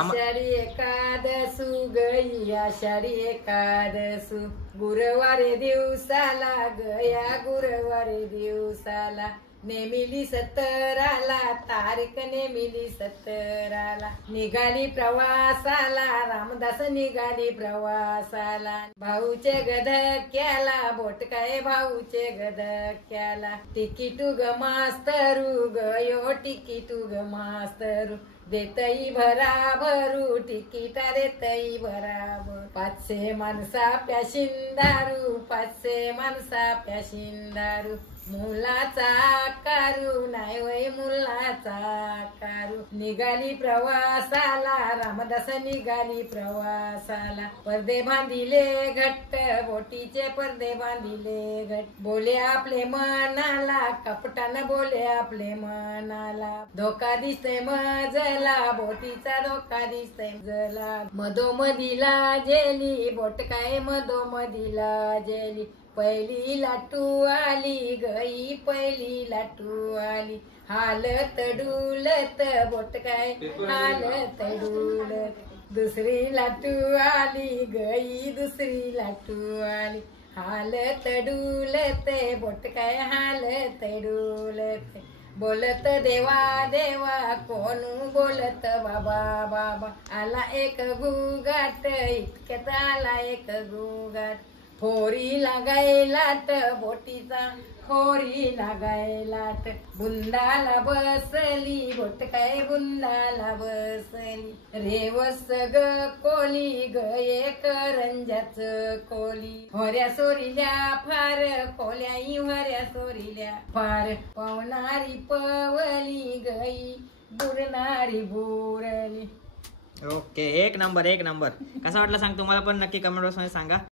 आषाढी एकादसू गई आषाढी एकादसू गुरुवारे दिवसाला गया गुरुवारे दिवसाला नेमिली 17 तारीख नेमिली 17 निघाली प्रवासाला रामदास निघाली प्रवासाला भाऊचे गधक्याला बोट काय भाऊचे गधक्याला तिकीटू ग मास्तरू गयो तिकीटू ग मास्तरू देतई भराभरू तिकीटा देतई भराभर 500 माणसा प्याशीन दारू 500 माणसा प्याशीन दारू मुलाचा कारू नाही वय मुलाचा कारू निघाली प्रवासाला रामदास निघाली प्रवासाला पडदे बांधिले घट्ट बोटीचे पडदे बांधिले घट्ट बोले आपले मनाला कपटानं बोले आपले मनाला धोका दिसतय मजला बोटीचा धोका दिसतय मजला मधोमधीला जेली बोट काय मधोमधीला जेली पहिली लाटू आली गई पहिली लाटू आली हालत डुलत बोट काय हालत डुलत दुसरी लाटू आली गई दुसरी लाटू आली हालत डुलत बोट काय हालत डुलत बोलत देवा देवा कोण बोलत बाबा बाबा आला एक गुगाट इतक्यात आला एक गुगाट होरी लागायलाट बोटीचा होरी लागायलाट बुंदाला बसली बोट काय बुंदाला बसली रेवस ग कोली ग एक करंजाच कोली होऱ्या सोरील्या फार कोल्याई होऱ्या सोरील्या फार पवनारी पवली गई बुरणारी बुरली. ओके, एक नंबर. कसा वाटला सांग तुम्हाला पण नक्की कमेंट बॉक्स मध्ये सांगा.